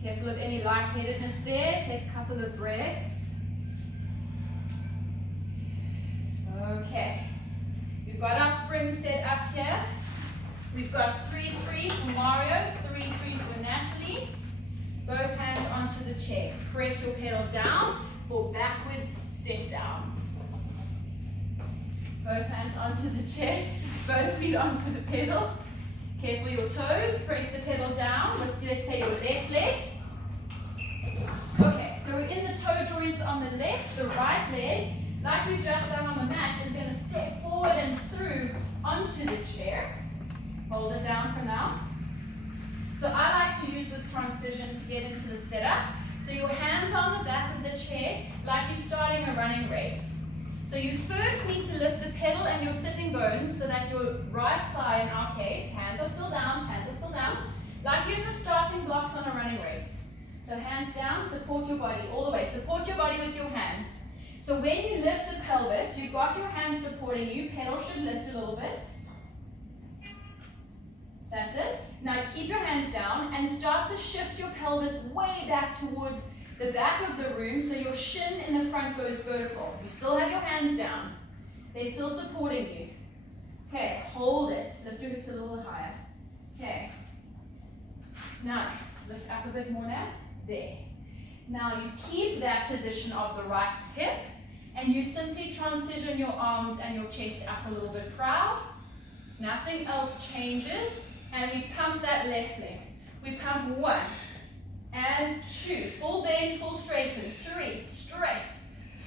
Careful of any lightheadedness there. Take a couple of breaths. Okay. We've got our spring set up here. We've got 3-3 for Mario, 3-3 for Natalie. Both hands onto the chair. Press your pedal down for backwards step down. Both hands onto the chair. Both feet onto the pedal. Careful your toes, press the pedal down with, let's say, your left leg. Okay, so we're in the toe joints on the left, the right leg, like we've just done on the mat, is going to step forward and through onto the chair. Hold it down for now. So I like to use this transition to get into the setup. So your hands on the back of the chair, like you're starting a running race. So you first need to lift the pedal and your sitting bones so that your right thigh, in our case, hands are still down, like you're in the starting blocks on a running race. So hands down, support your body all the way. Support your body with your hands. So when you lift the pelvis, you've got your hands supporting you. Pedal should lift a little bit. That's it. Now keep your hands down and start to shift your pelvis way back towards the back of the room so your shin in the front goes vertical. You still have your hands down. They're still supporting you. Okay, hold it. Lift your hips a little higher. Okay. Nice. Lift up a bit more, Nat. There. Now you keep that position of the right hip and you simply transition your arms and your chest up a little bit proud. Nothing else changes. And we pump that left leg. We pump 1 and 2. Full bend, full straighten. 3, straight.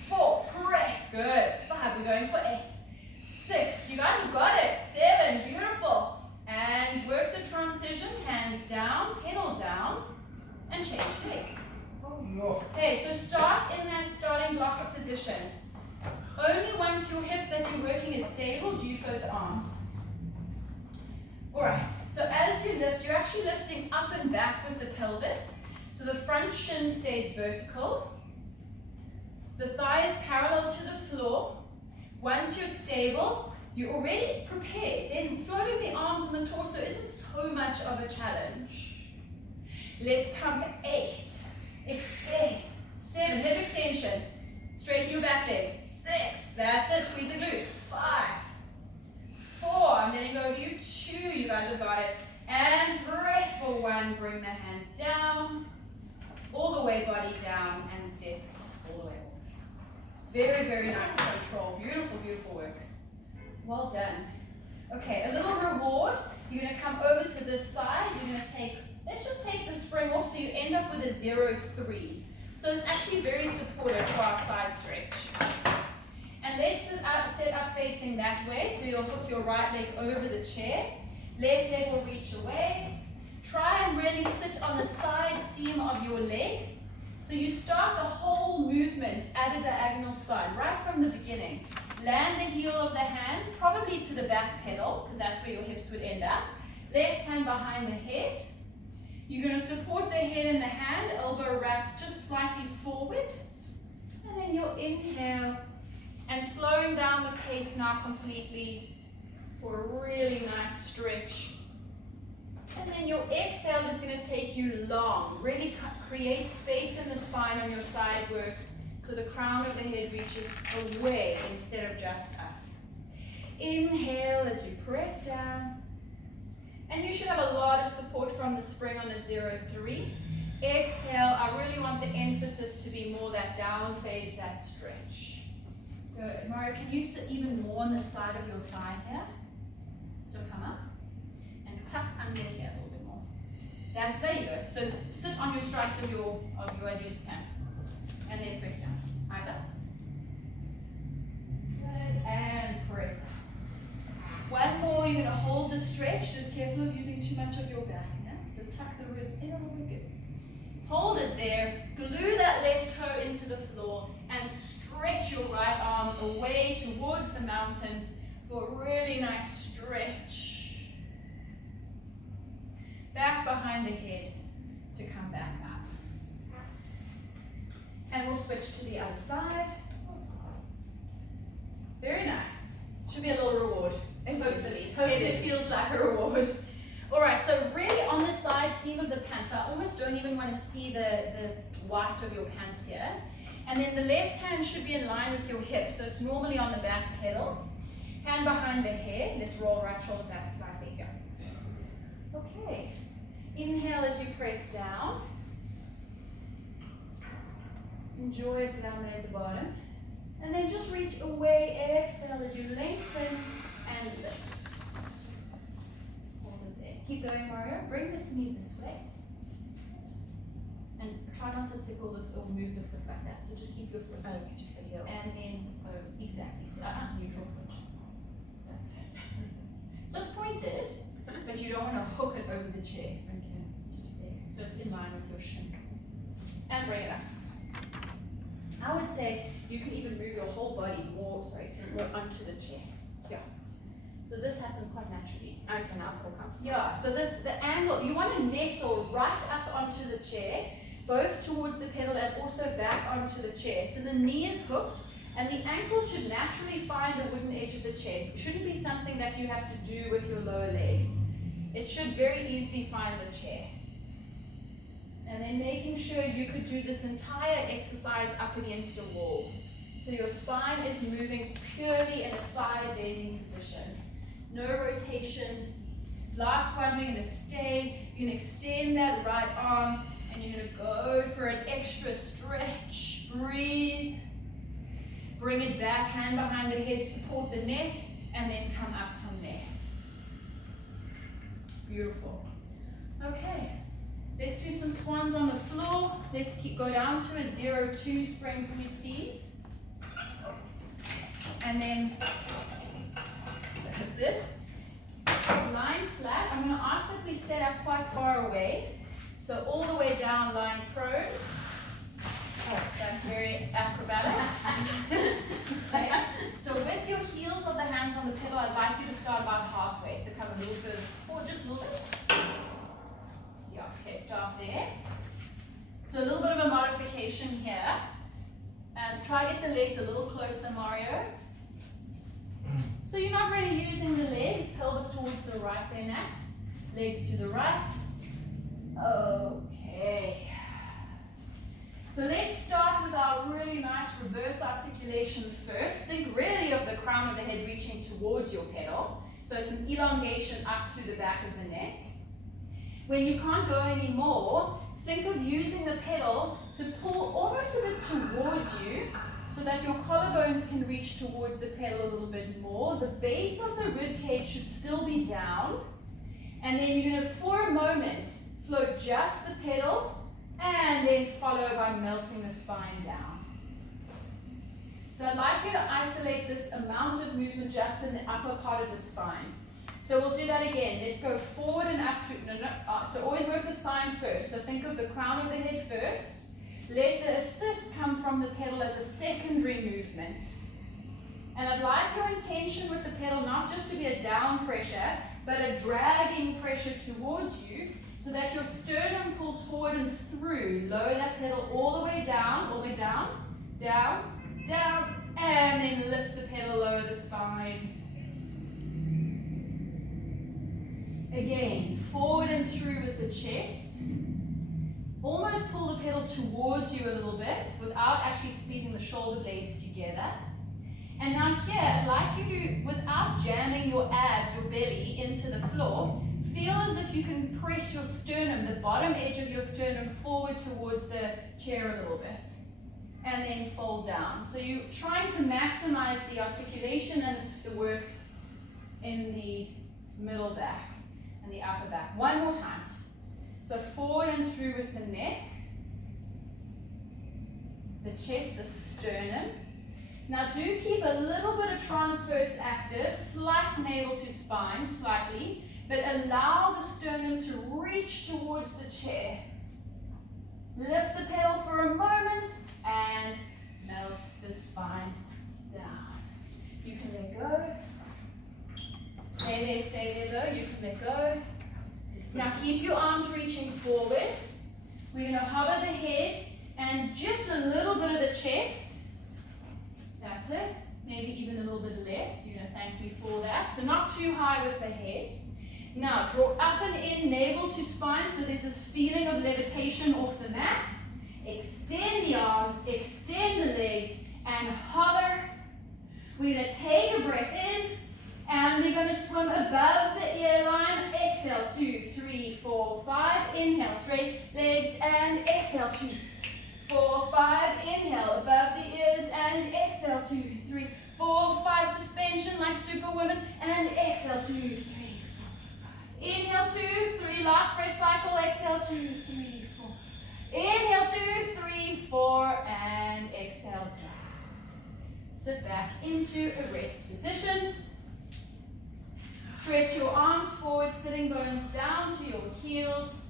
4, press. Good. 5, we're going for 8. 6, you guys have got it. 7, beautiful. And work the transition, hands down, pedal down, and change legs. Okay, so start in that starting blocks position. Only once your hip that you're working is stable do you float the arms. Alright, so as you lift, you're actually lifting up and back with the pelvis. So the front shin stays vertical. The thigh is parallel to the floor. Once you're stable, you're already prepared. Then floating the arms and the torso isn't so much of a challenge. Let's pump 8. Extend. 7. Hip extension. Straighten your back leg. 6. That's it. Squeeze the glute. 5. 4. I'm letting go of you. 2. You guys have got it. And press for 1. Bring the hands down. All the way, body down, and step all the way off. Very, very nice control. Beautiful, beautiful work. Well done. Okay, a little reward. You're going to come over to this side. You're going to take, let's just take the spring off so you end up with a 0-3. So it's actually very supportive for our side stretch. And let's set up facing that way. So you'll hook your right leg over the chair. Left leg will reach away. Try and really sit on the side seam of your leg. So you start the whole movement at a diagonal spine, right from the beginning. Land the heel of the hand, probably to the back pedal, because that's where your hips would end up. Left hand behind the head. You're going to support the head and the hand, elbow wraps just slightly forward. And then you'll inhale, and slowing down the pace now completely for a really nice stretch. And then your exhale is going to take you long. Really create space in the spine on your side work so the crown of the head reaches away instead of just up. Inhale as you press down. And you should have a lot of support from the spring on the 0-3. Exhale, I really want the emphasis to be more that down phase, that stretch. Good. Mario, can you sit even more on the side of your thigh here? So come up. Tuck under here a little bit more. There you go. So sit on your stripes of your Adidas pants. And then press down. Eyes up. Good. And press up. One more. You're going to hold the stretch. Just careful of using too much of your back. Yeah? So tuck the ribs in a little bit. Good. Hold it there. Glue that left toe into the floor. And stretch your right arm away towards the mountain for a really nice stretch. Back behind the head to come back up. And we'll switch to the other side. Very nice. Should be a little reward. Hopefully it feels like a reward. Alright, so really on the side seam of the pants, I almost don't even want to see the white of your pants here. And then the left hand should be in line with your hip, so it's normally on the back pedal. Hand behind the head. Let's roll right shoulder back slightly here. Okay. Inhale as you press down. Enjoy it down there at the bottom. And then just reach away. Exhale as you lengthen and lift. Hold it there. Keep going, Mario. Bring this knee this way. And try not to sickle or move the foot like that. So just keep your foot. Okay, just the heel. And then, exactly. So, neutral foot. That's it. So it's pointed, but you don't want to hook it over the chair. Okay, just there. So it's in line with your shin. And bring it up. I would say you can even move your whole body more onto the chair. Yeah. So this happens quite naturally. Okay, now it's all comfortable. Yeah, so the angle, you want to nestle right up onto the chair, both towards the pedal and also back onto the chair. So the knee is hooked and the ankle should naturally find the wooden edge of the chair. It shouldn't be something that you have to do with your lower leg. It should very easily find the chair. And then making sure you could do this entire exercise up against a wall. So your spine is moving purely in a side bending position. No rotation. Last one, we're going to stay. You're going to extend that right arm and you're going to go for an extra stretch. Breathe. Bring it back, hand behind the head, support the neck, and then come up from there. Beautiful. Okay. Let's do some swans on the floor. Let's go down to a 0-2 spring for me, please. And then, that's it. Lying flat. I'm going to ask that we set up quite far away. So all the way down, lying prone. Oh, that's very acrobatic. Okay. So with your heels of the hands on the pedal, I'd like you to start about halfway. So come a little further forward, just a little bit. Yeah, okay, start there. So a little bit of a modification here. And try to get the legs a little closer, Mario. yourselves towards the right there, Nats. Legs to the right. Okay. So let's start with our really nice reverse articulation first. Think really of the crown of the head reaching towards your pedal. So it's an elongation up through the back of the neck. When you can't go anymore, think of using the pedal to pull almost a bit towards you so that your collarbones can reach towards the pedal a little bit more. The base of the rib cage should still be down. And then you're going to, for a moment, float just the pedal and then follow by melting the spine down. So I'd like you to isolate this amount of movement just in the upper part of the spine. So we'll do that again. Let's go forward and up through. So always work the spine first. So think of the crown of the head first. Let the assist come from the pedal as a secondary movement. And I'd like your intention with the pedal not just to be a down pressure, but a dragging pressure towards you so that your sternum pulls forward and through. Lower that pedal all the way down, down, down, and then lift the pedal, lower the spine. Again, forward and through with the chest. Almost pull the pedal towards you a little bit without actually squeezing the shoulder blades together. And now here, I'd like you to, without jamming your abs, your belly into the floor, feel as if you can press your sternum, the bottom edge of your sternum forward towards the chair a little bit. And then fold down. So you're trying to maximize the articulation and the work in the middle back and the upper back. One more time. So forward and through with the neck, the chest, the sternum. Now do keep a little bit of transverse active, slight navel to spine, slightly, but allow the sternum to reach towards the chair. Lift the pedal for a moment and melt the spine down. You can let go. Stay there though, you can let go. Now keep your arms reaching forward. We're going to hover the head and just a little bit of the chest. That's it. Maybe even a little bit less. You're going to thank me for that. So not too high with the head. Now draw up and in, navel to spine. So there's this feeling of levitation off the mat. Extend the arms, extend the legs, and hover. We're going to take a breath in. And we're going to swim above the ear line. Exhale, 2, 3, 4, 5. Inhale, straight legs, and exhale, 2, 4, 5. Inhale, above the ears, and exhale, 2, 3, 4, 5. Suspension like superwoman, and exhale, 2, 3, 4, 5. Inhale, 2, 3. Last breath cycle. Exhale, 2, 3, 4. Inhale, 2, 3, 4, and exhale down. Sit back into a rest position. Stretch your arms forward, sitting bones down to your heels.